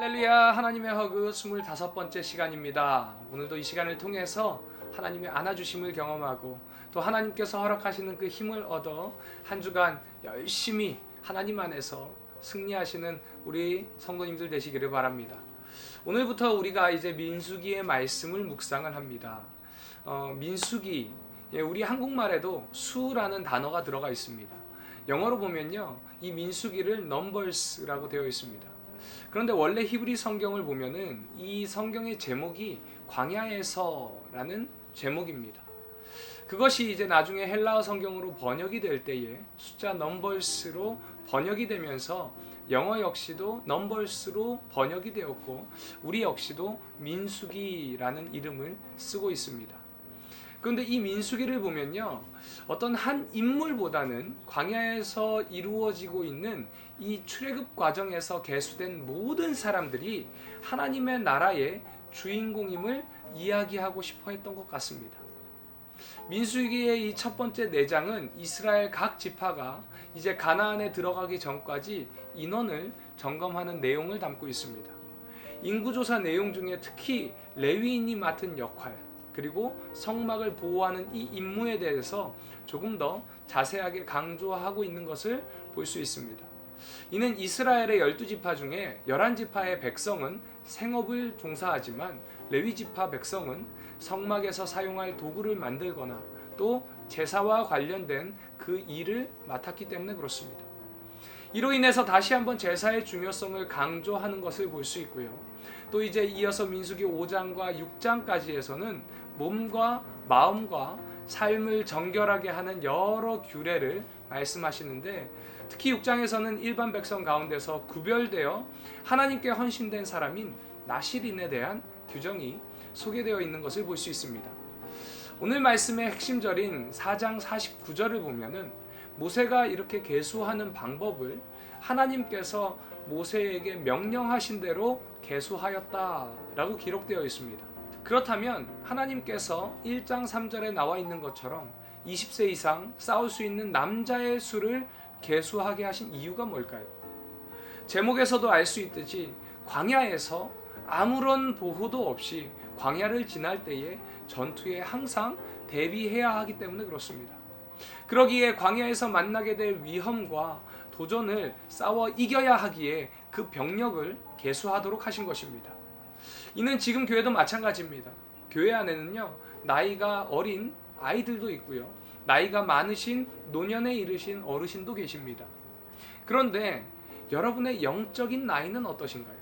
할렐루야. 하나님의 허그 25번째 시간입니다. 오늘도 이 시간을 통해서 하나님의 안아주심을 경험하고 또 하나님께서 허락하시는 그 힘을 얻어 한 주간 열심히 하나님 안에서 승리하시는 우리 성도님들 되시기를 바랍니다. 오늘부터 우리가 이제 민수기의 말씀을 묵상을 합니다. 민수기, 우리 한국말에도 수라는 단어가 들어가 있습니다. 영어로 보면요, 이 민수기를 Numbers라고 되어 있습니다. 그런데 원래 히브리 성경을 보면은 이 성경의 제목이 광야에서라는 제목입니다. 그것이 이제 나중에 헬라어 성경으로 번역이 될 때에 숫자 넘버스로 번역이 되면서 영어 역시도 넘버스로 번역이 되었고 우리 역시도 민수기라는 이름을 쓰고 있습니다. 그런데 이 민수기를 보면요, 어떤 한 인물보다는 광야에서 이루어지고 있는 이 출애굽 과정에서 계수된 모든 사람들이 하나님의 나라의 주인공임을 이야기하고 싶어 했던 것 같습니다. 민수기의 이 첫 번째 4장은 이스라엘 각 지파가 이제 가나안에 들어가기 전까지 인원을 점검하는 내용을 담고 있습니다. 인구조사 내용 중에 특히 레위인이 맡은 역할, 그리고 성막을 보호하는 이 임무에 대해서 조금 더 자세하게 강조하고 있는 것을 볼 수 있습니다. 이는 이스라엘의 12지파 중에 11지파의 백성은 생업을 종사하지만 레위지파 백성은 성막에서 사용할 도구를 만들거나 또 제사와 관련된 그 일을 맡았기 때문에 그렇습니다. 이로 인해서 다시 한번 제사의 중요성을 강조하는 것을 볼 수 있고요. 또 이제 이어서 민수기 5장과 6장까지에서는 몸과 마음과 삶을 정결하게 하는 여러 규례를 말씀하시는데, 특히 6장에서는 일반 백성 가운데서 구별되어 하나님께 헌신된 사람인 나실인에 대한 규정이 소개되어 있는 것을 볼 수 있습니다. 오늘 말씀의 핵심절인 4장 49절을 보면은 모세가 이렇게 계수하는 방법을 하나님께서 모세에게 명령하신 대로 계수하였다라고 기록되어 있습니다. 그렇다면 하나님께서 1장 3절에 나와 있는 것처럼 20세 이상 싸울 수 있는 남자의 수를 계수하게 하신 이유가 뭘까요? 제목에서도 알 수 있듯이 광야에서 아무런 보호도 없이 광야를 지날 때에 전투에 항상 대비해야 하기 때문에 그렇습니다. 그러기에 광야에서 만나게 될 위험과 도전을 싸워 이겨야 하기에 그 병력을 계수하도록 하신 것입니다. 이는 지금 교회도 마찬가지입니다. 교회 안에는요, 나이가 어린 아이들도 있고요, 나이가 많으신 노년에 이르신 어르신도 계십니다. 그런데 여러분의 영적인 나이는 어떠신가요?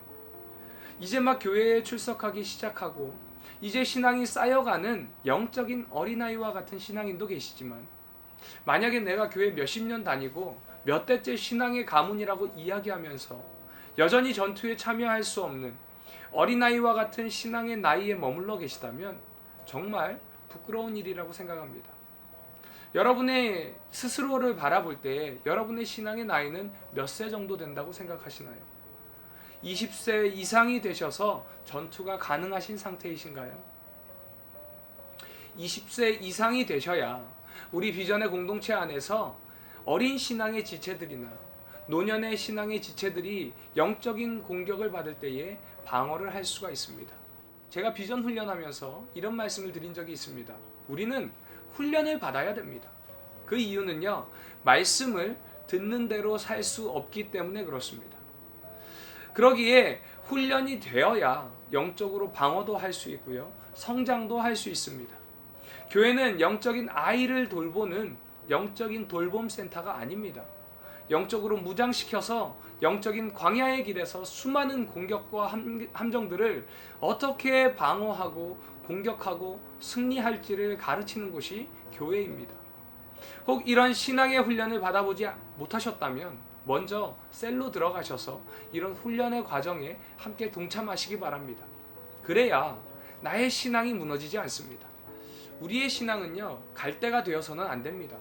이제 막 교회에 출석하기 시작하고 이제 신앙이 쌓여가는 영적인 어린아이와 같은 신앙인도 계시지만, 만약에 내가 교회 몇십 년 다니고 몇 대째 신앙의 가문이라고 이야기하면서 여전히 전투에 참여할 수 없는 어린아이와 같은 신앙의 나이에 머물러 계시다면 정말 부끄러운 일이라고 생각합니다. 여러분의 스스로를 바라볼 때 여러분의 신앙의 나이는 몇 세 정도 된다고 생각하시나요? 20세 이상이 되셔서 전투가 가능하신 상태이신가요? 20세 이상이 되셔야 우리 비전의 공동체 안에서 어린 신앙의 지체들이나 노년의 신앙의 지체들이 영적인 공격을 받을 때에 방어를 할 수가 있습니다. 제가 비전 훈련하면서 이런 말씀을 드린 적이 있습니다. 우리는 훈련을 받아야 됩니다. 그 이유는요, 말씀을 듣는 대로 살 수 없기 때문에 그렇습니다. 그러기에 훈련이 되어야 영적으로 방어도 할 수 있고요, 성장도 할 수 있습니다. 교회는 영적인 아이를 돌보는 영적인 돌봄센터가 아닙니다. 영적으로 무장시켜서 영적인 광야의 길에서 수많은 공격과 함정들을 어떻게 방어하고 공격하고 승리할지를 가르치는 곳이 교회입니다. 혹 이런 신앙의 훈련을 받아보지 못하셨다면 먼저 셀로 들어가셔서 이런 훈련의 과정에 함께 동참하시기 바랍니다. 그래야 나의 신앙이 무너지지 않습니다. 우리의 신앙은요, 갈대가 되어서는 안 됩니다.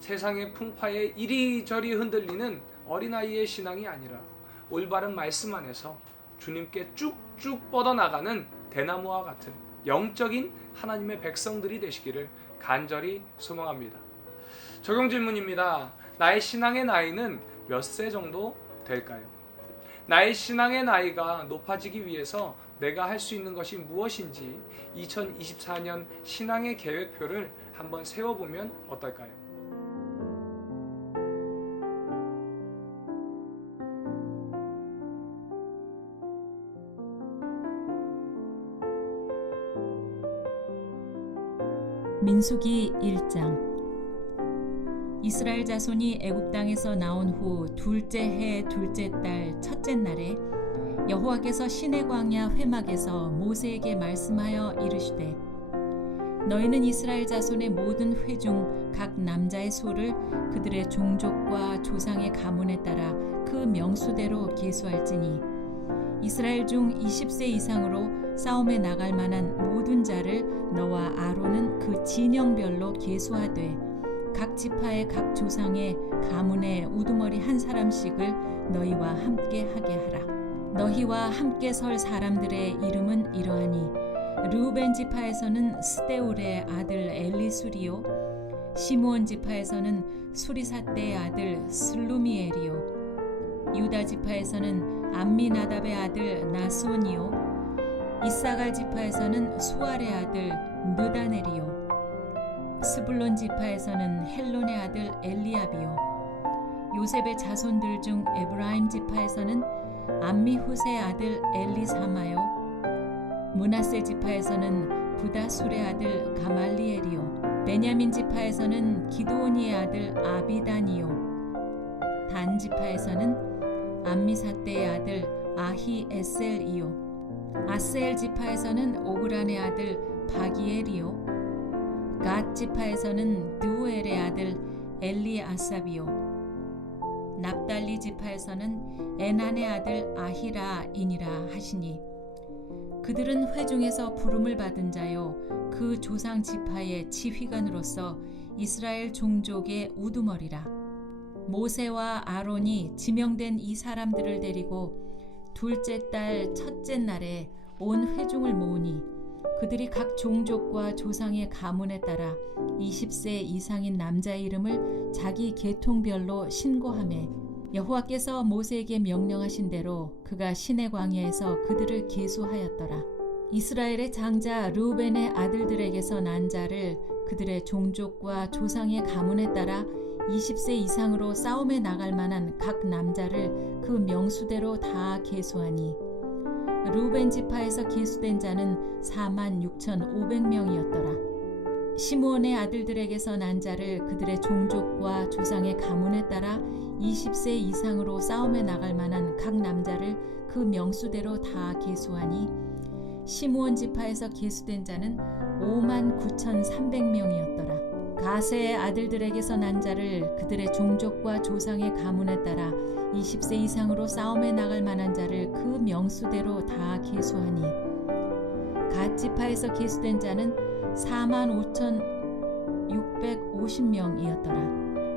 세상의 풍파에 이리저리 흔들리는 어린아이의 신앙이 아니라 올바른 말씀 안에서 주님께 쭉쭉 뻗어나가는 대나무와 같은 영적인 하나님의 백성들이 되시기를 간절히 소망합니다. 적용 질문입니다. 나의 신앙의 나이는 몇 세 정도 될까요? 나의 신앙의 나이가 높아지기 위해서 내가 할 수 있는 것이 무엇인지 2024년 신앙의 계획표를 한번 세워보면 어떨까요? 민수기 1장. 이스라엘 자손이 애굽 땅에서 나온 후 둘째 해 둘째 달 첫째 날에 여호와께서 시내 광야 회막에서 모세에게 말씀하여 이르시되 너희는 이스라엘 자손의 모든 회 중 각 남자의 소를 그들의 종족과 조상의 가문에 따라 그 명수대로 계수할지니 이스라엘 중 20세 이상으로 싸움에 나갈 만한 모든 자를 너와 아론은 그 진영별로 계수하되 각 지파의 각 조상의 가문의 우두머리 한 사람씩을 너희와 함께 하게 하라. 너희와 함께 설 사람들의 이름은 이러하니 르우벤 지파에서는 스데울의 아들 엘리수리요 시므온 지파에서는 수리사떼의 아들 슬루미엘이요 유다 지파에서는 암미나답의 아들 나손이요 이사갈 지파에서는 수알의 아들 느다넬이요 스불론 지파에서는 헬론의 아들 엘리압이요 요셉의 자손들 중 에브라임 지파에서는 암미후스의 아들 엘리사마요 므낫세 지파에서는 부다술의 아들 가말리엘이요 베냐민 지파에서는 기드오니의 아들 아비단이요 단 지파에서는 암미사떼의 아들 아히에셀이요 아스엘 지파에서는 오그란의 아들 바기엘이요 갓 지파에서는 드우엘의 아들 엘리아삽이요 납달리 지파에서는 에난의 아들 아히라이니라 하시니 그들은 회중에서 부름을 받은 자요 그 조상 지파의 지휘관으로서 이스라엘 종족의 우두머리라. 모세와 아론이 지명된 이 사람들을 데리고 둘째 달 첫째 날에 온 회중을 모으니 그들이 각 종족과 조상의 가문에 따라 20세 이상인 남자의 이름을 자기 계통별로 신고하매 여호와께서 모세에게 명령하신 대로 그가 시내 광야에서 그들을 계수하였더라. 이스라엘의 장자 르우벤의 아들들에게서 난 자를 그들의 종족과 조상의 가문에 따라 20세 이상으로 싸움에 나갈 만한 각 남자를 그 명수대로 다 계수하니 르우벤 지파에서 계수된 자는 46,500명이었더라. 시므온의 아들들에게서 난 자를 그들의 종족과 조상의 가문에 따라 20세 이상으로 싸움에 나갈 만한 각 남자를 그 명수대로 다 계수하니 시므온 지파에서 계수된 자는 59,300명이었더라. 가세의 아들들에게서 난 자를 그들의 종족과 조상의 가문에 따라 20세 이상으로 싸움에 나갈 만한 자를 그 명수대로 다 계수하니 갓 지파에서 계수된 자는 45,650명이었더라.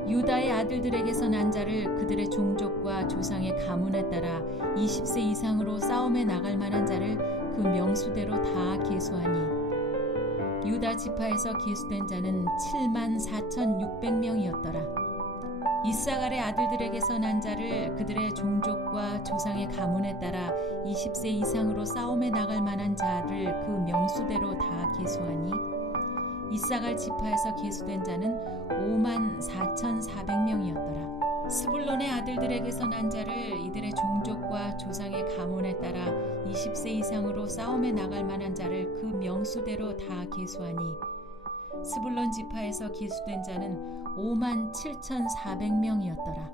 유다의 아들들에게서 난 자를 그들의 종족과 조상의 가문에 따라 20세 이상으로 싸움에 나갈 만한 자를 그 명수대로 다 계수하니 유다 지파에서 계수된 자는 74,600명이었더라. 이사갈의 아들들에게서 난 자를 그들의 종족과 조상의 가문에 따라 20세 이상으로 싸움에 나갈 만한 자를 그 명수대로 다 계수하니 이사갈 지파에서 계수된 자는 54,400명이었더라. 스불론의 아들들에게서 난 자를 이들의 종족과 조상의 가문에 따라 20세 이상으로 싸움에 나갈 만한 자를 그 명수대로 다 계수하니 스불론 지파에서 계수된 자는 57,400명이었더라.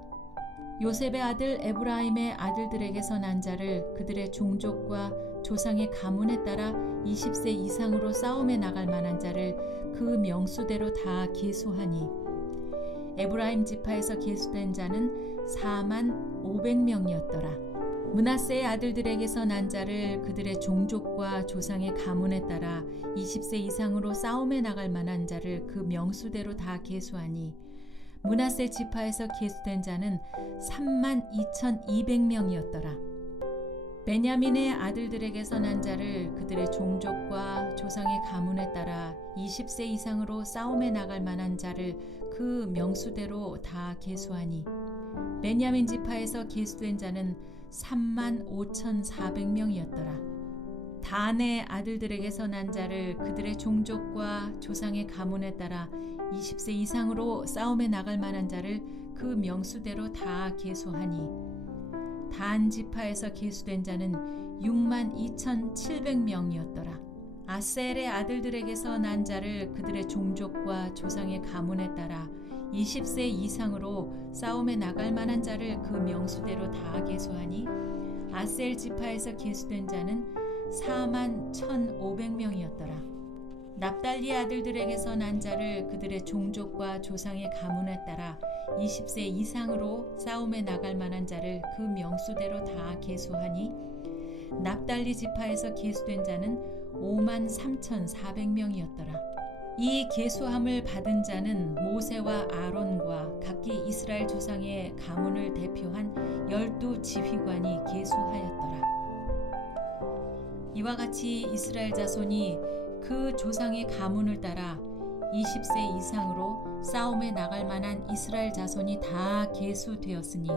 요셉의 아들 에브라임의 아들들에게서 난 자를 그들의 종족과 조상의 가문에 따라 20세 이상으로 싸움에 나갈 만한 자를 그 명수대로 다 계수하니 에브라임 지파에서 계수된 자는 45,000명이었더라. 므낫세의 아들들에게서 난 자를 그들의 종족과 조상의 가문에 따라 20세 이상으로 싸움에 나갈 만한 자를 그 명수대로 다 계수하니 므낫세 지파에서 계수된 자는 32,200명이었더라. 베냐민의 아들들에게서 난 자를 그들의 종족과 조상의 가문에 따라 20세 이상으로 싸움에 나갈 만한 자를 그 명수대로 다 계수하니 베냐민 지파에서 계수된 자는 35,400명이었더라. 단의 아들들에게서 난 자를 그들의 종족과 조상의 가문에 따라 20세 이상으로 싸움에 나갈 만한 자를 그 명수대로 다 계수하니 단 지파에서 계수된 자는 62,700명이었더라. 아셀의 아들들에게서 난 자를 그들의 종족과 조상의 가문에 따라 20세 이상으로 싸움에 나갈 만한 자를 그 명수대로 다 계수하니 아셀 지파에서 계수된 자는 41,500명이었더라. 납달리 아들들에게서 난 자를 그들의 종족과 조상의 가문에 따라 20세 이상으로 싸움에 나갈 만한 자를 그 명수대로 다 계수하니 납달리 지파에서 계수된 자는 53,400명이었더라. 이 계수함을 받은 자는 모세와 아론과 각기 이스라엘 조상의 가문을 대표한 12지휘관이 계수하였더라. 이와 같이 이스라엘 자손이 그 조상의 가문을 따라 20세 이상으로 싸움에 나갈 만한 이스라엘 자손이 다 계수되었으니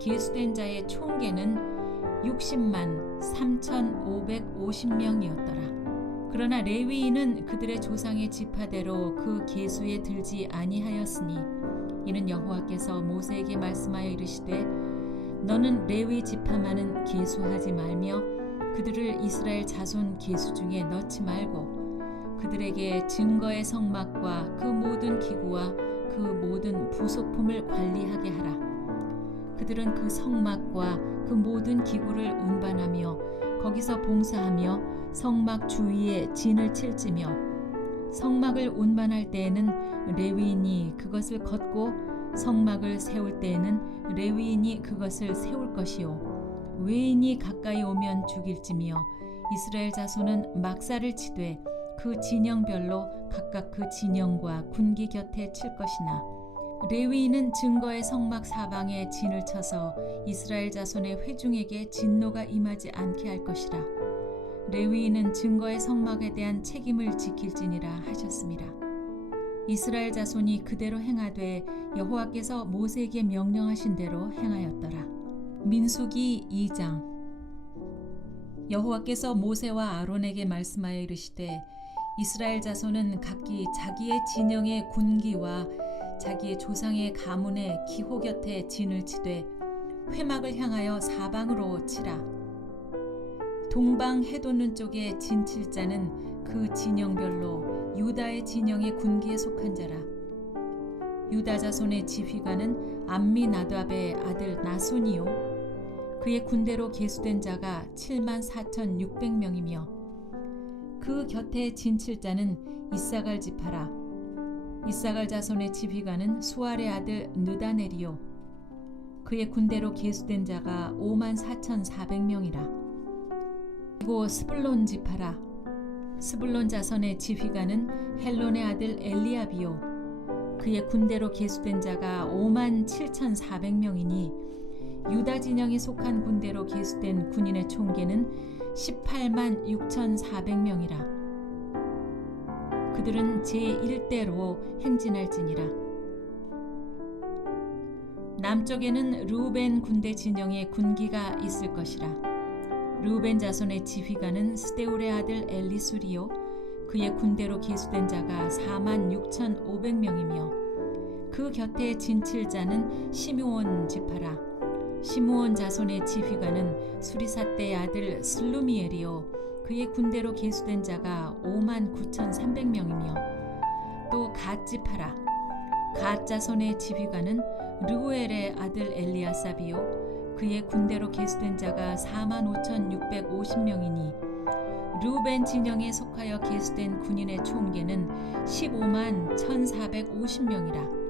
계수된 자의 총계는 60만 3,550명이었더라. 그러나 레위인은 그들의 조상의 지파대로 그 계수에 들지 아니하였으니 이는 여호와께서 모세에게 말씀하여 이르시되 너는 레위 지파만은 계수하지 말며 그들을 이스라엘 자손 계수 중에 넣지 말고 그들에게 증거의 성막과 그 모든 기구와 그 모든 부속품을 관리하게 하라. 그들은 그 성막과 그 모든 기구를 운반하며 거기서 봉사하며 성막 주위에 진을 칠지며 성막을 운반할 때에는 레위인이 그것을 걷고 성막을 세울 때에는 레위인이 그것을 세울 것이요 외인이 가까이 오면 죽일지며 이스라엘 자손은 막사를 치되 그 진영별로 각각 그 진영과 군기 곁에 칠 것이나 레위인은 증거의 성막 사방에 진을 쳐서 이스라엘 자손의 회중에게 진노가 임하지 않게 할 것이라. 레위인은 증거의 성막에 대한 책임을 지킬지니라 하셨습니다. 이스라엘 자손이 그대로 행하되 여호와께서 모세에게 명령하신 대로 행하였더라. 민수기 2장. 여호와께서 모세와 아론에게 말씀하여 이르시되 이스라엘 자손은 각기 자기의 진영의 군기와 자기의 조상의 가문의 기호 곁에 진을 치되 회막을 향하여 사방으로 치라. 동방 해돋는 쪽에 진 칠 자는 그 진영별로 유다의 진영의 군기에 속한 자라. 유다 자손의 지휘관은 암미나답의 아들 나손이요 그의 군대로 계수된 자가 74,600명이며 그 곁에 진칠 자는 이사갈 지파라. 이사갈 자손의 지휘관은 수알의 아들 느다넬이요 그의 군대로 계수된 자가 54,400명이라. 그리고 스불론 지파라. 스불론 자손의 지휘관은 헬론의 아들 엘리압이요 그의 군대로 계수된 자가 57,400명이니 유다 진영에 속한 군대로 계수된 군인의 총계는 18만 6,400명이라. 그들은 제1대로 행진할지니라. 남쪽에는 르우벤 군대 진영의 군기가 있을 것이라. 르우벤 자손의 지휘관은 스데울의 아들 엘리수리요 그의 군대로 계수된 자가 46,500명이며 그 곁에 진칠 자는 시므온 지파라. 시므온 자손의 지휘관은 수리삿대의 아들 슬루미엘이요 그의 군대로 계수된 자가 59,300명이며 또 갓 지파라. 갓 자손의 지휘관은 르우엘의 아들 엘리아삽이요 그의 군대로 계수된 자가 45,650명이니 르우벤 진영에 속하여 계수된 군인의 총계는 15만 1,450명이라.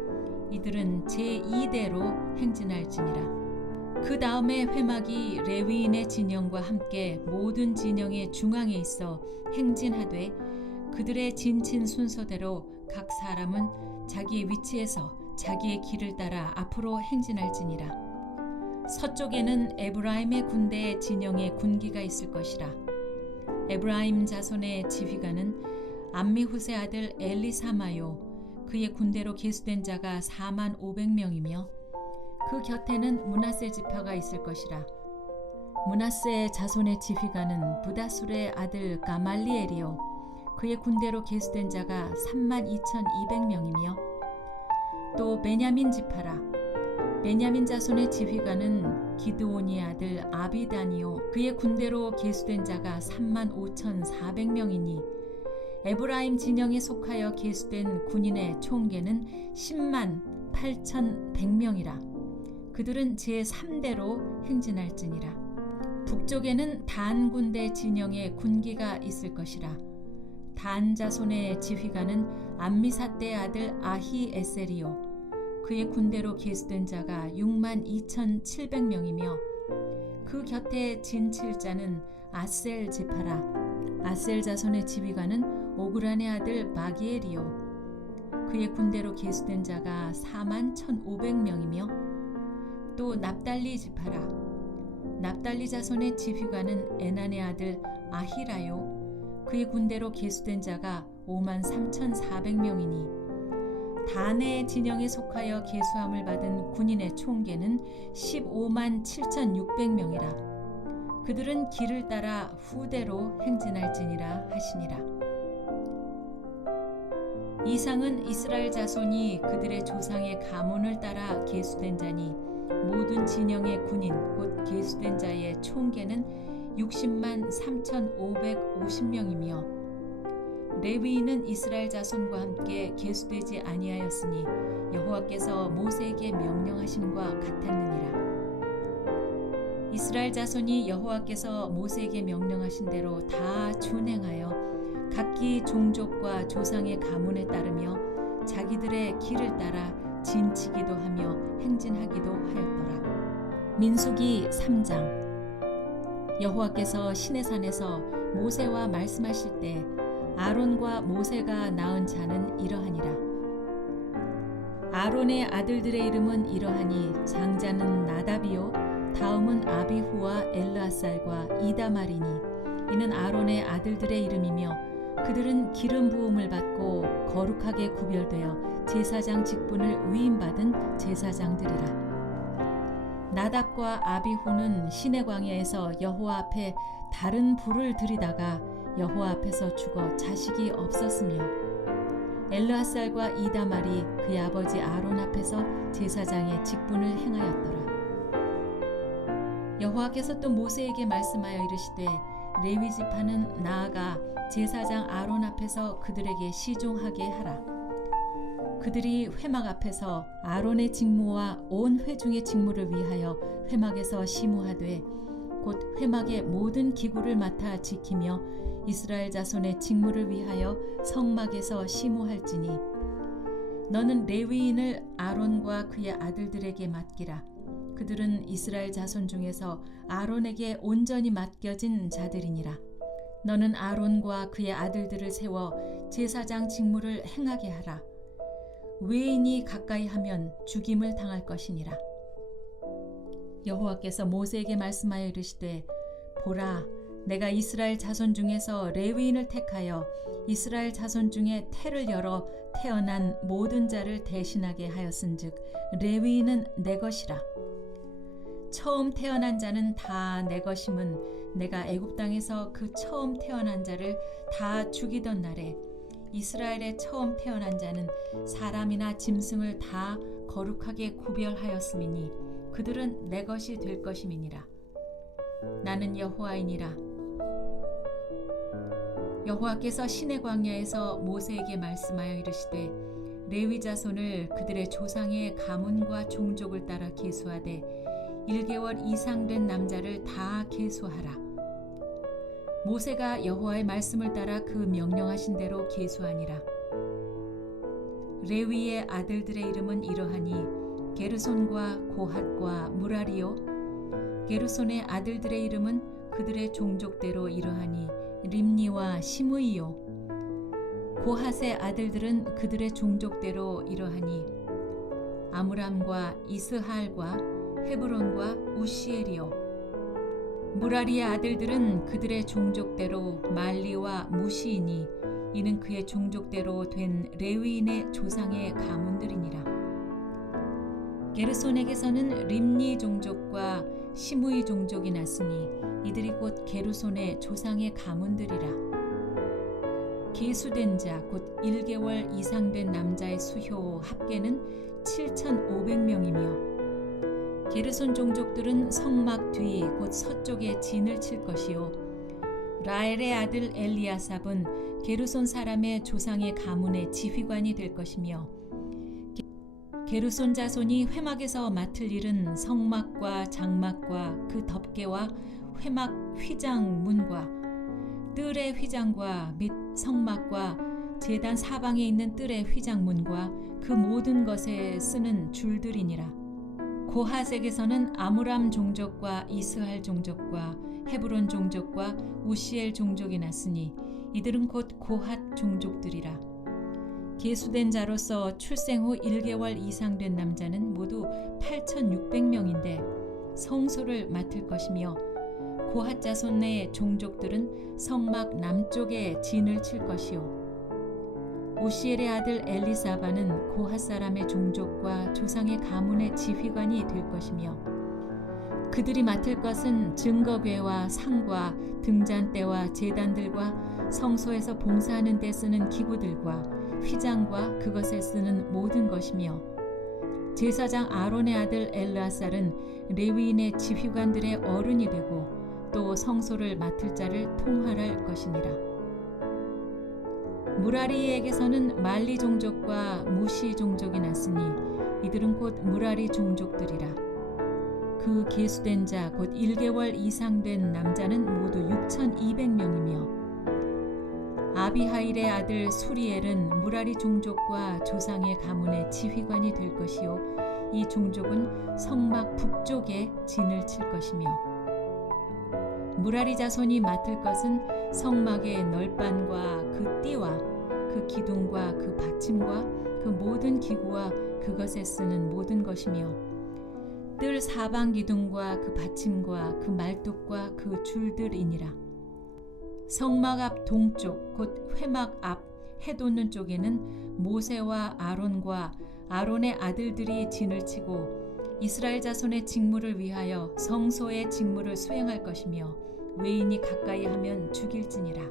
이들은 제2대로 행진할지니라. 그 다음에 회막이 레위인의 진영과 함께 모든 진영의 중앙에 있어 행진하되 그들의 진친 순서대로 각 사람은 자기의 위치에서 자기의 길을 따라 앞으로 행진할지니라. 서쪽에는 에브라임의 군대의 진영에 군기가 있을 것이라. 에브라임 자손의 지휘관은 암미후세 아들 엘리사마요 그의 군대로 계수된 자가 45,000명이며 그 곁에는 므낫세 지파가 있을 것이라. 므낫세의 자손의 지휘관은 부다술의 아들 가말리엘이요 그의 군대로 계수된 자가 32,200명이며 또 베냐민 지파라 베냐민 자손의 지휘관은 기드온의 아들 아비단이요 그의 군대로 계수된 자가 35,400명이니 에브라임 진영에 속하여 계수된 군인의 총계는 108,100명이라 그들은 제3대로 행진할지니라. 북쪽에는 단 군대 진영에 군기가 있을 것이라. 단 자손의 지휘관은 암미사떼의 아들 아히에셀이요 그의 군대로 계수된 자가 62,700명이며 그 곁에 진칠자는 아셀 지파라. 아셀 자손의 지휘관은 오그란의 아들 마기엘이요 그의 군대로 계수된 자가 41,500명이며 또 납달리 지파라. 납달리 자손의 지휘관은 에난의 아들 아히라요 그의 군대로 계수된 자가 53,400명이니 단의 진영에 속하여 계수함을 받은 군인의 총계는 157,600명이라. 그들은 길을 따라 후대로 행진할지니라 하시니라. 이상은 이스라엘 자손이 그들의 조상의 가문을 따라 계수된 자니 모든 진영의 군인 곧 계수된 자의 총계는 603,550명이며 레위인은 이스라엘 자손과 함께 계수되지 아니하였으니 여호와께서 모세에게 명령하심과 같았느니라. 이스라엘 자손이 여호와께서 모세에게 명령하신 대로 다 준행하여 각기 종족과 조상의 가문에 따르며 자기들의 길을 따라 진치기도 하며 행진하기도 하였더라. 민수기 3장. 여호와께서 시내산에서 모세와 말씀하실 때 아론과 모세가 낳은 자는 이러하니라. 아론의 아들들의 이름은 이러하니 장자는 나답이요 다음은 아비후와 엘르아살과 이다말이니 이는 아론의 아들들의 이름이며 그들은 기름 부음을 받고 거룩하게 구별되어 제사장 직분을 위임받은 제사장들이라. 나답과 아비후는 시내 광야에서 여호와 앞에 다른 불을 들이다가 여호와 앞에서 죽어 자식이 없었으며 엘르아살과 이다말이 그의 아버지 아론 앞에서 제사장의 직분을 행하였더라. 여호와께서 또 모세에게 말씀하여 이르시되 레위 지파는 나아가 제사장 아론 앞에서 그들에게 시종하게 하라. 그들이 회막 앞에서 아론의 직무와 온 회중의 직무를 위하여 회막에서 시무하되 곧 회막의 모든 기구를 맡아 지키며 이스라엘 자손의 직무를 위하여 성막에서 시무할지니 너는 레위인을 아론과 그의 아들들에게 맡기라. 그들은 이스라엘 자손 중에서 아론에게 온전히 맡겨진 자들이니라. 너는 아론과 그의 아들들을 세워 제사장 직무를 행하게 하라. 외인이 가까이 하면 죽임을 당할 것이니라. 여호와께서 모세에게 말씀하여 이르시되 보라 내가 이스라엘 자손 중에서 레위인을 택하여 이스라엘 자손 중에 태를 열어 태어난 모든 자를 대신하게 하였은즉 레위인은 내 것이라. 처음 태어난 자는 다 내 것임은 내가 애굽 땅에서 그 처음 태어난 자를 다 죽이던 날에 이스라엘의 처음 태어난 자는 사람이나 짐승을 다 거룩하게 구별하였음이니 그들은 내 것이 될 것임이니라. 나는 여호와이니라. 여호와께서 시내 광야에서 모세에게 말씀하여 이르시되 레위 자손을 그들의 조상의 가문과 종족을 따라 계수하되 1개월 이상 된 남자를 다 계수하라. 모세가 여호와의 말씀을 따라 그 명령하신 대로 계수하니라. 레위의 아들들의 이름은 이러하니 게르손과 고핫과 무라리요. 게르손의 아들들의 이름은 그들의 종족대로 이러하니 림니와 시므이요. 고핫의 아들들은 그들의 종족대로 이러하니 아므람과 이스할과 헤브론과 우시엘이요. 무라리의 아들들은 그들의 종족대로 말리와 무시이니 이는 그의 종족대로 된 레위인의 조상의 가문들이니라. 게르손에게서는 림니 종족과 시므이 종족이 났으니 이들이 곧 게르손의 조상의 가문들이라. 계수된 자 곧 1개월 이상 된 남자의 수효 합계는 7,500명이며 게르손 종족들은 성막 뒤 곧 서쪽에 진을 칠 것이요 라엘의 아들 엘리아삽은 게르손 사람의 조상의 가문의 지휘관이 될 것이며 게르손 자손이 회막에서 맡을 일은 성막과 장막과 그 덮개와 회막 휘장 문과 뜰의 휘장과 및 성막과 제단 사방에 있는 뜰의 휘장 문과 그 모든 것에 쓰는 줄들이니라. 고핫에게서는 아므람 종족과 이스할 종족과 헤브론 종족과 우시엘 종족이 났으니 이들은 곧 고핫 종족들이라. 계수된 자로서 출생 후 1개월 이상 된 남자는 모두 8,600명인데 성소를 맡을 것이며 고핫 자손의 종족들은 성막 남쪽에 진을 칠 것이요 우시엘의 아들 엘리사바는 고핫 사람의 종족과 조상의 가문의 지휘관이 될 것이며 그들이 맡을 것은 증거궤와 상과 등잔대와 제단들과 성소에서 봉사하는 데 쓰는 기구들과 휘장과 그것에 쓰는 모든 것이며 제사장 아론의 아들 엘르아살은 레위인의 지휘관들의 어른이 되고 또 성소를 맡을 자를 통할할 것이니라. 무라리에게서는 말리 종족과 무시 종족이 났으니 이들은 곧 무라리 종족들이라. 그 계수된 자 곧 1개월 이상 된 남자는 모두 6,200명이며 아비하일의 아들 수리엘은 무라리 종족과 조상의 가문의 지휘관이 될 것이요 이 종족은 성막 북쪽에 진을 칠 것이며 무라리 자손이 맡을 것은 성막의 널빤과 그 띠와 그 기둥과 그 받침과 그 모든 기구와 그것에 쓰는 모든 것이며 뜰 사방 기둥과 그 받침과 그 말뚝과 그 줄들이니라. 성막 앞 동쪽 곧 회막 앞 해돋는 쪽에는 모세와 아론과 아론의 아들들이 진을 치고 이스라엘 자손의 직무를 위하여 성소의 직무를 수행할 것이며 외인이 가까이 하면 죽일지니라.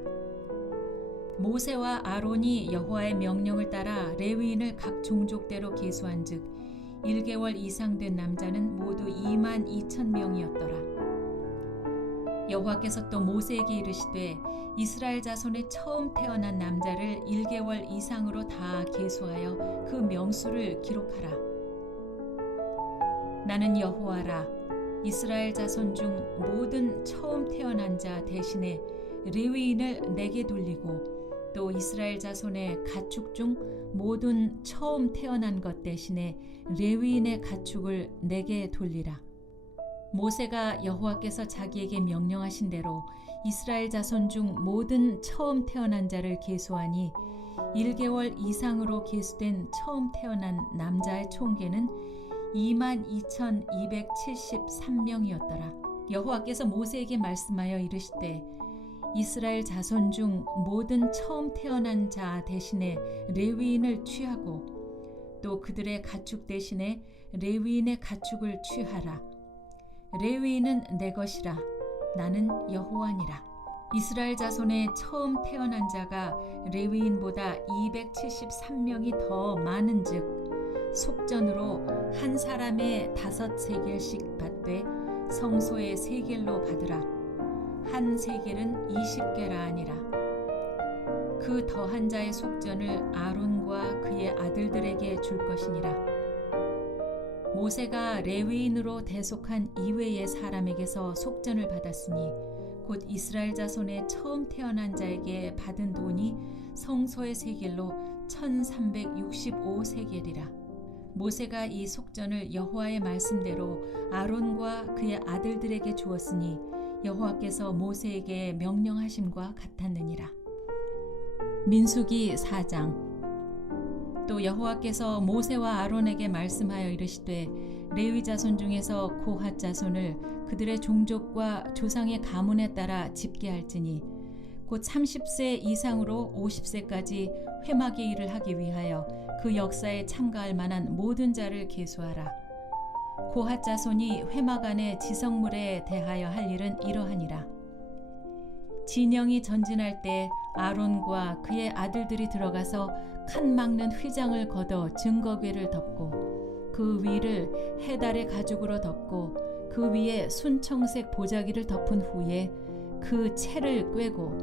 모세와 아론이 여호와의 명령을 따라 레위인을 각 종족대로 계수한즉 1개월 이상 된 남자는 모두 22,000명이었더라. 여호와께서 또 모세에게 이르시되 이스라엘 자손의 처음 태어난 남자를 1개월 이상으로 다 계수하여 그 명수를 기록하라. 나는 여호와라. 이스라엘 자손 중 모든 처음 태어난 자 대신에 레위인을 내게 돌리고 또 이스라엘 자손의 가축 중 모든 처음 태어난 것 대신에 레위인의 가축을 내게 돌리라. 모세가 여호와께서 자기에게 명령하신 대로 이스라엘 자손 중 모든 처음 태어난 자를 계수하니 1개월 이상으로 계수된 처음 태어난 남자의 총계는 22,273명이었더라. 여호와께서 모세에게 말씀하여 이르시되 이스라엘 자손 중 모든 처음 태어난 자 대신에 레위인을 취하고 또 그들의 가축 대신에 레위인의 가축을 취하라. 레위인은 내 것이라. 나는 여호와니라. 이스라엘 자손의 처음 태어난 자가 레위인보다 273명이 더 많은즉 속전으로 한 사람의 5세겔씩 받되 성소의 세겔로 받으라. 한 세겔은 20개라 아니라. 그 더한 자의 속전을 아론과 그의 아들들에게 줄 것이니라. 모세가 레위인으로 대속한 이외의 사람에게서 속전을 받았으니 곧 이스라엘 자손의 처음 태어난 자에게 받은 돈이 성소의 세겔로 1365세겔이라. 모세가 이 속전을 여호와의 말씀대로 아론과 그의 아들들에게 주었으니 여호와께서 모세에게 명령하심과 같았느니라. 민수기 4장. 또 여호와께서 모세와 아론에게 말씀하여 이르시되 레위 자손 중에서 고핫 자손을 그들의 종족과 조상의 가문에 따라 집계할지니 곧 30세 이상으로 50세까지 회막의 일을 하기 위하여 그 역사에 참가할 만한 모든 자를 계수하라. 고핫 자손이 회막 안의 지성물에 대하여 할 일은 이러하니라. 진영이 전진할 때 아론과 그의 아들들이 들어가서 칸 막는 휘장을 걷어 증거궤를 덮고 그 위를 해달의 가죽으로 덮고 그 위에 순청색 보자기를 덮은 후에 그 채를 꿰고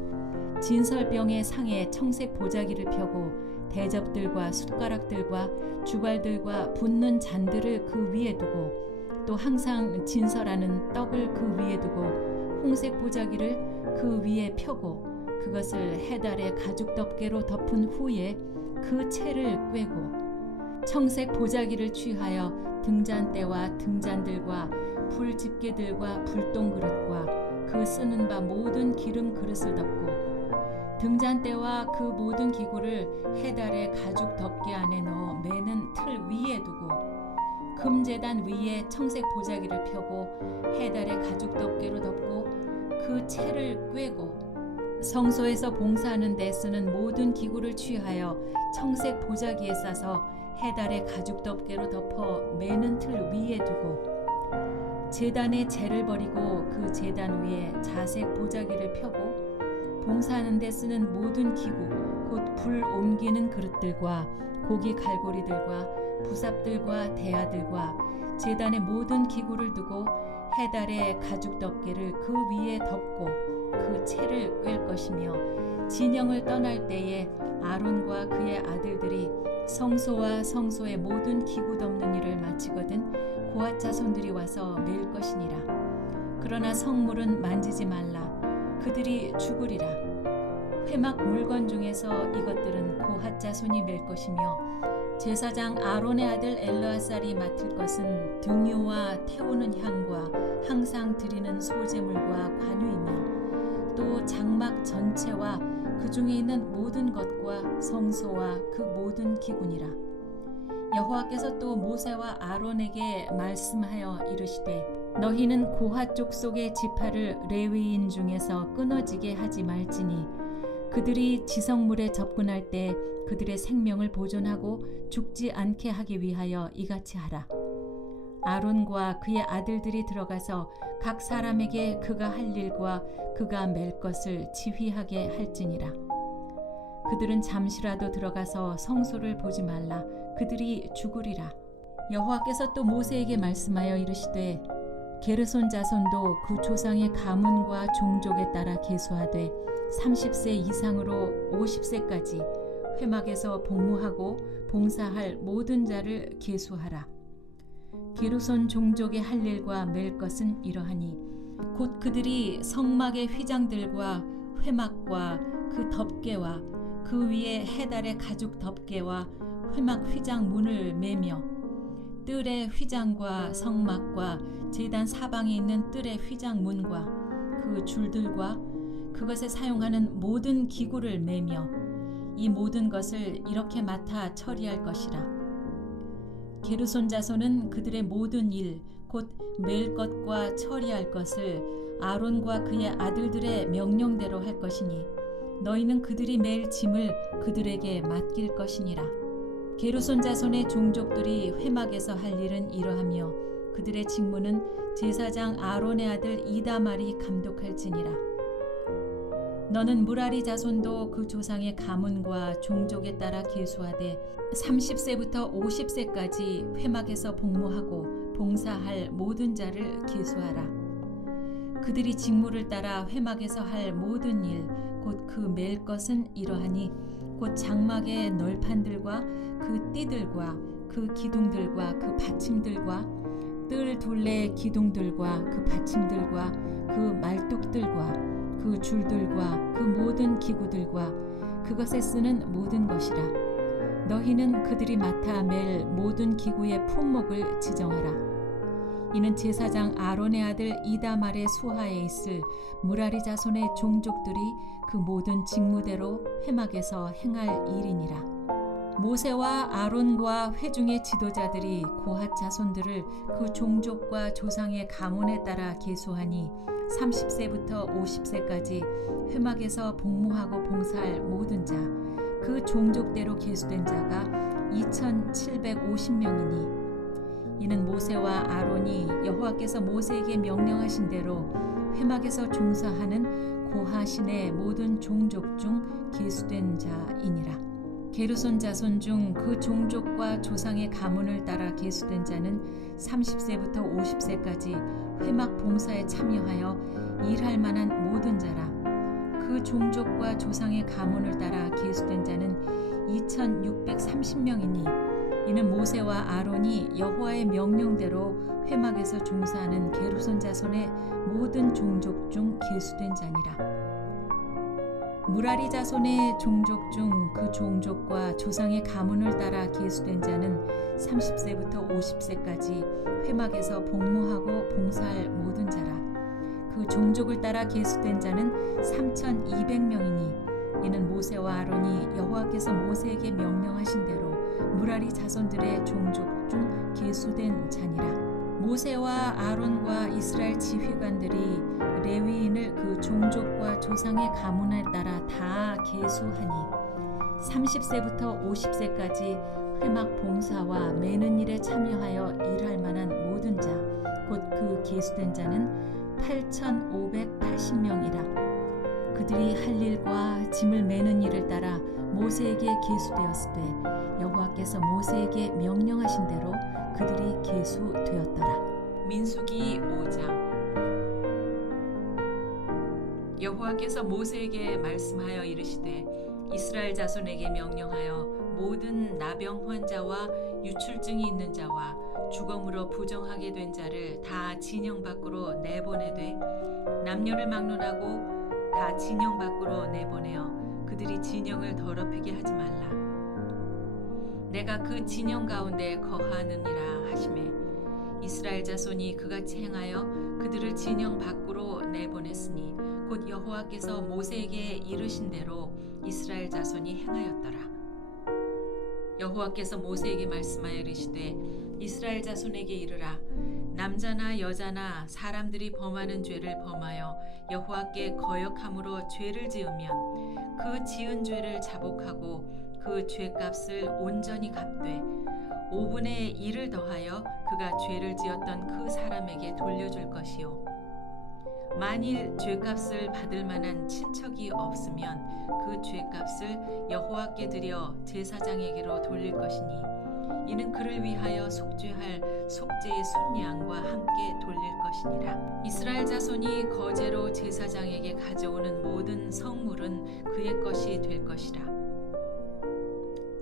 진설병의 상에 청색 보자기를 펴고 대접들과 숟가락들과 주갈들과 붓는 잔들을 그 위에 두고 또 항상 진설하는 떡을 그 위에 두고 홍색 보자기를 그 위에 펴고 그것을 해달의 가죽 덮개로 덮은 후에 그 채를 꿰고 청색 보자기를 취하여 등잔대와 등잔들과 불집게들과 불똥 그릇과 그 쓰는 바 모든 기름 그릇을 덮고 등잔대와 그 모든 기구를 해달의 가죽 덮개 안에 넣어 매는 틀 위에 두고 금제단 위에 청색 보자기를 펴고 해달의 가죽 덮개로 덮고 그 채를 꿰고 성소에서 봉사하는 데 쓰는 모든 기구를 취하여 청색 보자기에 싸서 해달의 가죽 덮개로 덮어 매는 틀 위에 두고 제단에 재를 버리고 그 제단 위에 자색 보자기를 펴고 봉사하는 데 쓰는 모든 기구 곧 불 옮기는 그릇들과 고기 갈고리들과 부삽들과 대야들과 제단의 모든 기구를 두고 해달의 가죽 덮개를 그 위에 덮고 그 채를 꿰 것이며 진영을 떠날 때에 아론과 그의 아들들이 성소와 성소의 모든 기구 덮는 일을 마치거든 고핫 자손들이 와서 맬 것이니라. 그러나 성물은 만지지 말라. 그들이 죽으리라. 회막 물건 중에서 이것들은 고핫 자손이 맬 것이며 제사장 아론의 아들 엘르아살이 맡을 것은 등유와 태우는 향과 항상 드리는 소제물과 관유이며 또 장막 전체와 그 중에 있는 모든 것과 성소와 그 모든 기구니라. 여호와께서 또 모세와 아론에게 말씀하여 이르시되 너희는 고핫 족속의 지파를 레위인 중에서 끊어지게 하지 말지니 그들이 지성물에 접근할 때 그들의 생명을 보존하고 죽지 않게 하기 위하여 이같이 하라. 아론과 그의 아들들이 들어가서 각 사람에게 그가 할 일과 그가 맬 것을 지휘하게 할지니라. 그들은 잠시라도 들어가서 성소를 보지 말라. 그들이 죽으리라. 여호와께서 또 모세에게 말씀하여 이르시되 게르손 자손도 그 조상의 가문과 종족에 따라 계수하되 30세 이상으로 50세까지 회막에서 복무하고 봉사할 모든 자를 계수하라. 게르손 종족의 할 일과 맬 것은 이러하니 곧 그들이 성막의 휘장들과 회막과 그 덮개와 그 위에 해달의 가죽 덮개와 회막 휘장 문을 매며 뜰의 휘장과 성막과 제단 사방에 있는 뜰의 휘장 문과 그 줄들과 그것에 사용하는 모든 기구를 매며 이 모든 것을 이렇게 맡아 처리할 것이라. 게르손 자손은 그들의 모든 일 곧 맬 것과 처리할 것을 아론과 그의 아들들의 명령대로 할 것이니 너희는 그들이 맬 짐을 그들에게 맡길 것이니라. 게르손 자손의 종족들이 회막에서 할 일은 이러하며 그들의 직무는 제사장 아론의 아들 이다말이 감독할지니라. 너는 무라리 자손도 그 조상의 가문과 종족에 따라 계수하되 30세부터 50세까지 회막에서 복무하고 봉사할 모든 자를 계수하라. 그들이 직무를 따라 회막에서 할 모든 일 곧 그 맬 것은 이러하니 곧 장막의 널판들과 그 띠들과 그 기둥들과 그 받침들과 뜰 둘레 기둥들과 그 받침들과 그 말뚝들과 그 줄들과 그 모든 기구들과 그것에 쓰는 모든 것이라. 너희는 그들이 맡아 맬 모든 기구의 품목을 지정하라. 이는 제사장 아론의 아들 이다말의 수하에 있을 무라리 자손의 종족들이 그 모든 직무대로 회막에서 행할 일이니라. 모세와 아론과 회중의 지도자들이 고핫 자손들을 그 종족과 조상의 가문에 따라 계수하니 30세부터 50세까지 회막에서 복무하고 봉사할 모든 자, 그 종족대로 계수된 자가 2,750명이니 이는 모세와 아론이 여호와께서 모세에게 명령하신 대로 회막에서 종사하는 고하신의 모든 종족 중 계수된 자이니라. 게르손 자손 중 그 종족과 조상의 가문을 따라 계수된 자는 30세부터 50세까지 회막 봉사에 참여하여 일할 만한 모든 자라. 그 종족과 조상의 가문을 따라 계수된 자는 2630명이니 이는 모세와 아론이 여호와의 명령대로 회막에서 종사하는 게르손 자손의 모든 종족 중 계수된 자니라. 무라리 자손의 종족 중 그 종족과 조상의 가문을 따라 계수된 자는 30세부터 50세까지 회막에서 복무하고 봉사할 모든 자라. 그 종족을 따라 계수된 자는 3200명이니 이는 모세와 아론이 여호와께서 모세에게 명령하신 대로 무라리 자손들의 종족 중 계수된 자니라. 모세와 아론과 이스라엘 지휘관들이 레위인을 그 종족과 조상의 가문에 따라 다 계수하니 30세부터 50세까지 회막 봉사와 매는 일에 참여하여 일할 만한 모든 자 곧 그 계수된 자는 8580명이라. 그들이 할 일과 짐을 매는 일을 따라 모세에게 계수되었을 때 여호와께서 모세에게 명령하신 대로 그들이 계수되었더라. 민수기 5장. 여호와께서 모세에게 말씀하여 이르시되 이스라엘 자손에게 명령하여 모든 나병 환자와 유출증이 있는 자와 죽음으로 부정하게 된 자를 다 진영 밖으로 내보내되 남녀를 막론하고 다 진영 밖으로 내보내어 그들이 진영을 더럽히게 하지 말라. 내가 그 진영 가운데 거하느니라 하시매 이스라엘 자손이 그같이 행하여 그들을 진영 밖으로 내보냈으니 곧 여호와께서 모세에게 이르신 대로 이스라엘 자손이 행하였더라. 여호와께서 모세에게 말씀하여 이르시되 이스라엘 자손에게 이르라. 남자나 여자나 사람들이 범하는 죄를 범하여 여호와께 거역함으로 죄를 지으면 그 지은 죄를 자복하고 그 죄값을 온전히 갚되 5분의 1을 더하여 그가 죄를 지었던 그 사람에게 돌려줄 것이요. 만일 죄값을 받을 만한 친척이 없으면 그 죄값을 여호와께 드려 제사장에게로 돌릴 것이니 이는 그를 위하여 속죄할 속죄의 순양과 함께 돌릴 것이니라. 이스라엘 자손이 거제로 제사장에게 가져오는 모든 성물은 그의 것이 될 것이라.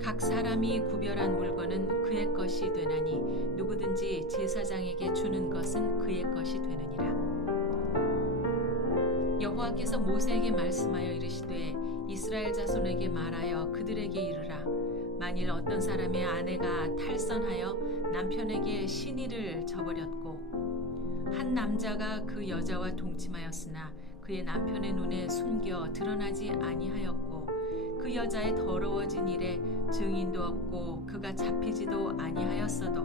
각 사람이 구별한 물건은 그의 것이 되나니 누구든지 제사장에게 주는 것은 그의 것이 되느니라. 여호와께서 모세에게 말씀하여 이르시되 이스라엘 자손에게 말하여 그들에게 이르라. 만일 어떤 사람의 아내가 탈선하여 남편에게 시니를 저버렸고 한 남자가 그 여자와 동침하였으나 그의 남편의 눈에 숨겨 드러나지 아니하였고 그 여자의 더러워진 일에 증인도 없고 그가 잡히지도 아니하였어도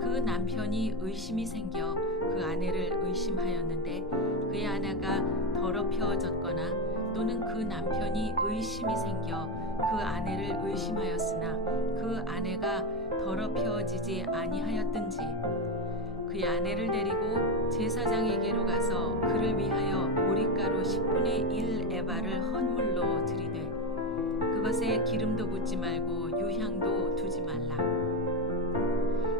그 남편이 의심이 생겨 그 아내를 의심하였는데 그의 아내가 더럽혀졌거나 또는 그 남편이 의심이 생겨 그 아내를 의심하였으나 그 아내가 더럽혀지지 아니하였든지 그의 아내를 데리고 제사장에게로 가서 그를 위하여 보리가루 10분의 1 에바를 헌물로 드리되 그것에 기름도 붓지 말고 유향도 두지 말라.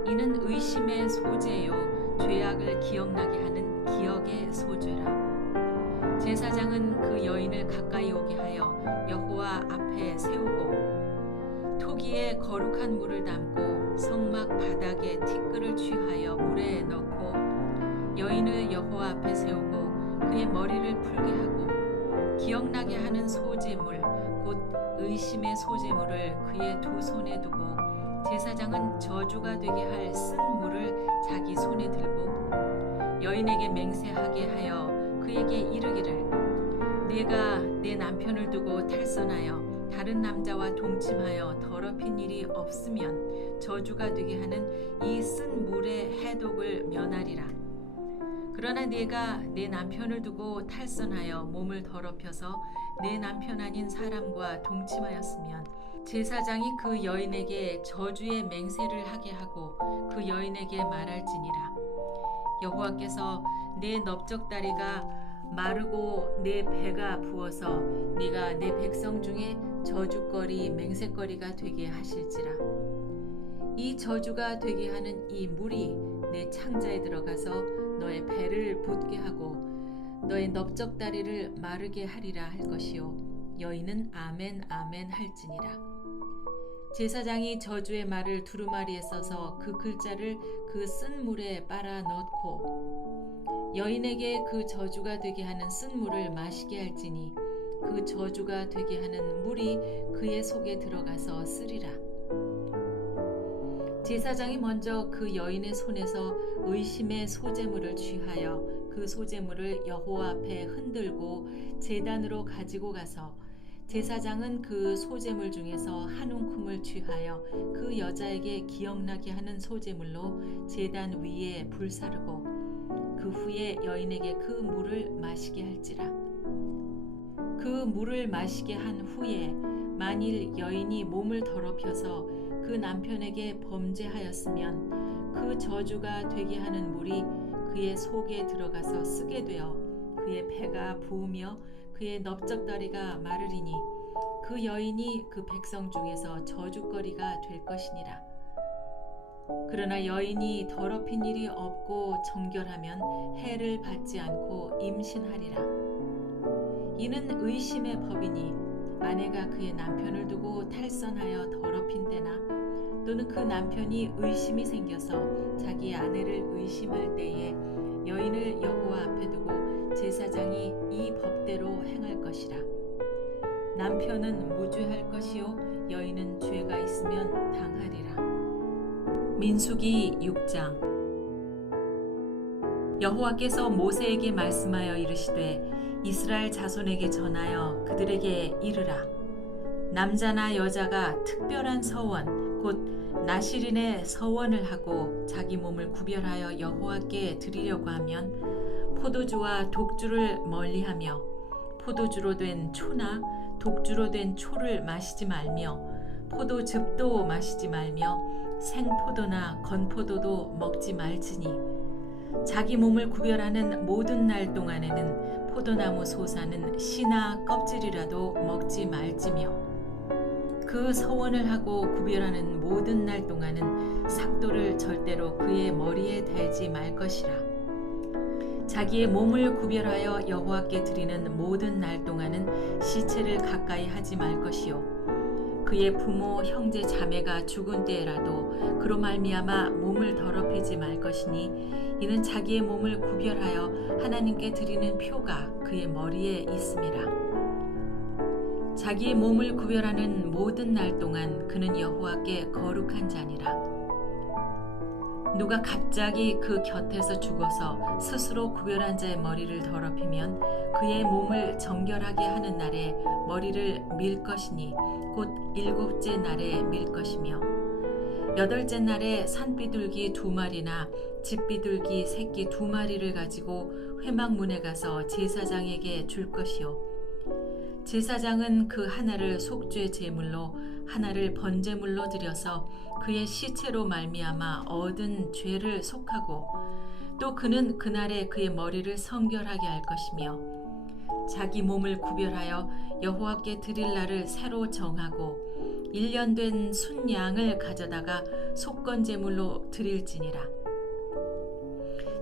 이는 의심의 소재요 죄악을 기억나게 하는 기억의 소죄라. 제사장은 그 여인을 가까이 오게 하여 여호와 앞에 세우고 토기에 거룩한 물을 담고 성막 바닥에 티끌을 취하여 물에 넣고 여인을 여호와 앞에 세우고 그의 머리를 풀게 하고 기억나게 하는 소제물 곧 의심의 소제물을 그의 두 손에 두고 제사장은 저주가 되게 할 쓴 물을 자기 손에 들고 여인에게 맹세하게 하여 그에게 이르기를 내가 내 남편을 두고 탈선하여 다른 남자와 동침하여 더럽힌 일이 없으면 저주가 되게 하는 이 쓴 물의 해독을 면하리라. 그러나 내가 내 남편을 두고 탈선하여 몸을 더럽혀서 내 남편 아닌 사람과 동침하였으면 제사장이 그 여인에게 저주의 맹세를 하게 하고 그 여인에게 말할지니라. 여호와께서 내 넓적다리가 마르고 내 배가 부어서 네가 내 백성 중에 저주거리 맹세거리가 되게 하실지라. 이 저주가 되게 하는 이 물이 내 창자에 들어가서 너의 배를 붓게 하고 너의 넓적다리를 마르게 하리라 할 것이요 여인은 아멘 아멘 할지니라. 제사장이 저주의 말을 두루마리에 써서 그 글자를 그 쓴 물에 빨아 넣고 여인에게 그 저주가 되게 하는 쓴 물을 마시게 할지니 그 저주가 되게 하는 물이 그의 속에 들어가서 쓰리라. 제사장이 먼저 그 여인의 손에서 의심의 소제물을 취하여 그 소제물을 여호와 앞에 흔들고 제단으로 가지고 가서 제사장은 그 소제물 중에서 한 움큼을 취하여 그 여자에게 기억나게 하는 소제물로 제단 위에 불사르고 그 후에 여인에게 그 물을 마시게 할지라. 그 물을 마시게 한 후에 만일 여인이 몸을 더럽혀서 그 남편에게 범죄하였으면 그 저주가 되게 하는 물이 그의 속에 들어가서 쓰게 되어 그의 배가 부으며 그의 넓적다리가 마르리니 그 여인이 그 백성 중에서 저주거리가 될 것이니라. 그러나 여인이 더럽힌 일이 없고 정결하면 해를 받지 않고 임신하리라. 이는 의심의 법이니 아내가 그의 남편을 두고 탈선하여 더럽힌 때나 또는 그 남편이 의심이 생겨서 자기 아내를 의심할 때에 여인을 여호와 앞에 두고 제사장이 이 법대로 행할 것이라. 남편은 무죄할 것이요 여인은 죄가 있으면 당하리라. 민수기 6장. 여호와께서 모세에게 말씀하여 이르시되 이스라엘 자손에게 전하여 그들에게 이르라. 남자나 여자가 특별한 서원 곧 나실인의 서원을 하고 자기 몸을 구별하여 여호와께 드리려고 하면 포도주와 독주를 멀리하며 포도주로 된 초나 독주로 된 초를 마시지 말며 포도즙도 마시지 말며 생포도나 건포도도 먹지 말지니 자기 몸을 구별하는 모든 날 동안에는 포도나무 소사는 씨나 껍질이라도 먹지 말지며 그 서원을 하고 구별하는 모든 날 동안은 삭도를 절대로 그의 머리에 대지 말 것이라. 자기의 몸을 구별하여 여호와께 드리는 모든 날 동안은 시체를 가까이 하지 말 것이요 그의 부모 형제 자매가 죽은 때에라도 그로 말미암아 몸을 더럽히지 말 것이니 이는 자기의 몸을 구별하여 하나님께 드리는 표가 그의 머리에 있음이라. 자기의 몸을 구별하는 모든 날 동안 그는 여호와께 거룩한 자니라. 누가 갑자기 그 곁에서 죽어서 스스로 구별한 자의 머리를 더럽히면 그의 몸을 정결하게 하는 날에 머리를 밀 것이니 곧 7째 날에 밀 것이며 8째 날에 산비둘기 2마리나 집비둘기 새끼 2마리를 가지고 회막문에 가서 제사장에게 줄 것이요 제사장은 그 하나를 속죄 제물로 하나를 번제물로 드려서 그의 시체로 말미암아 얻은 죄를 속하고 또 그는 그날에 그의 머리를 성결하게 할 것이며 자기 몸을 구별하여 여호와께 드릴 날을 새로 정하고 1년 된 순양을 가져다가 속건제물로 드릴지니라.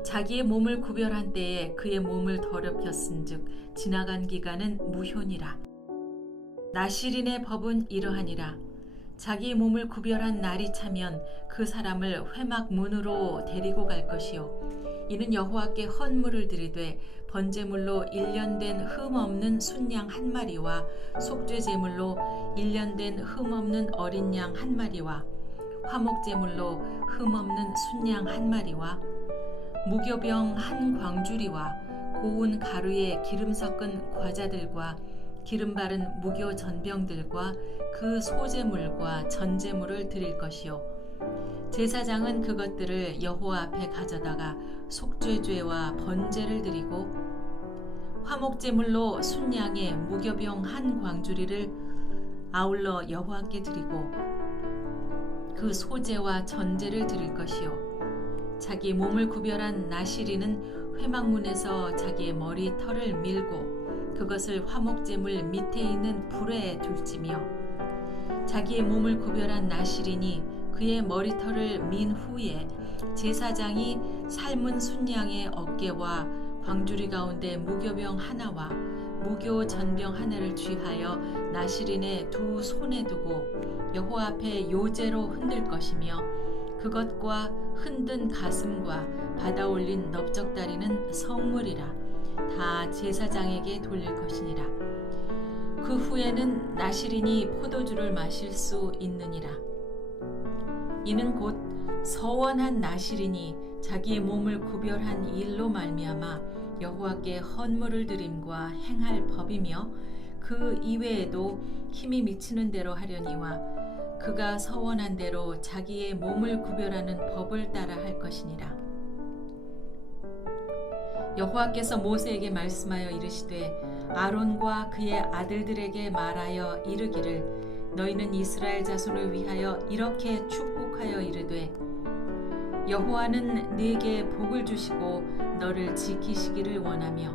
자기의 몸을 구별한 때에 그의 몸을 더럽혔은즉 지나간 기간은 무효니라. 나실인의 법은 이러하니라. 자기 몸을 구별한 날이 차면 그 사람을 회막 문으로 데리고 갈 것이요 이는 여호와께 헌물을 드리되 번제물로 1년 된 흠 없는 순양 1마리와 속죄제물로 1년 된 흠 없는 어린 양 1마리와 화목제물로 흠 없는 순양 1마리와 무교병 1광주리와 고운 가루에 기름 섞은 과자들과 기름 바른 무교 전병들과 그 소제물과 전제물을 드릴 것이요 제사장은 그것들을 여호와 앞에 가져다가 속죄죄와 번제를 드리고 화목제물로 순양의 무교병 1광주리를 아울러 여호와께 드리고 그 소제와 전제를 드릴 것이요 자기 몸을 구별한 나시리는 회막문에서 자기의 머리털을 밀고 그것을 화목제물 밑에 있는 불에 둘지며 자기의 몸을 구별한 나시린이 그의 머리털을 민 후에 제사장이 삶은 순양의 어깨와 광주리 가운데 무교병 하나와 무교 전병 하나를 쥐하여 나시린의 두 손에 두고 여호와 앞에 요제로 흔들 것이며 그것과 흔든 가슴과 받아 올린 넓적다리는 성물이라 다 제사장에게 돌릴 것이니라. 그 후에는 나시린이 포도주를 마실 수 있느니라. 이는 곧 서원한 나시린이 자기의 몸을 구별한 일로 말미암아 여호와께 헌물을 드림과 행할 법이며 그 이외에도 힘이 미치는 대로 하려니와 그가 서원한 대로 자기의 몸을 구별하는 법을 따라 할 것이니라. 여호와께서 모세에게 말씀하여 이르시되 아론과 그의 아들들에게 말하여 이르기를 너희는 이스라엘 자손을 위하여 이렇게 축복하여 이르되 여호와는 네게 복을 주시고 너를 지키시기를 원하며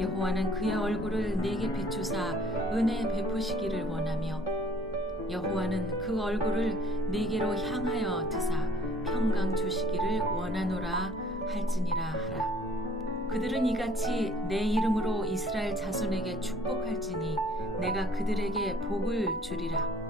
여호와는 그의 얼굴을 네게 비추사 은혜 베푸시기를 원하며 여호와는 그 얼굴을 네게로 향하여 드사 평강 주시기를 원하노라 할지니라 하라. 그들은 이같이 내 이름으로 이스라엘 자손에게 축복할지니 내가 그들에게 복을 주리라.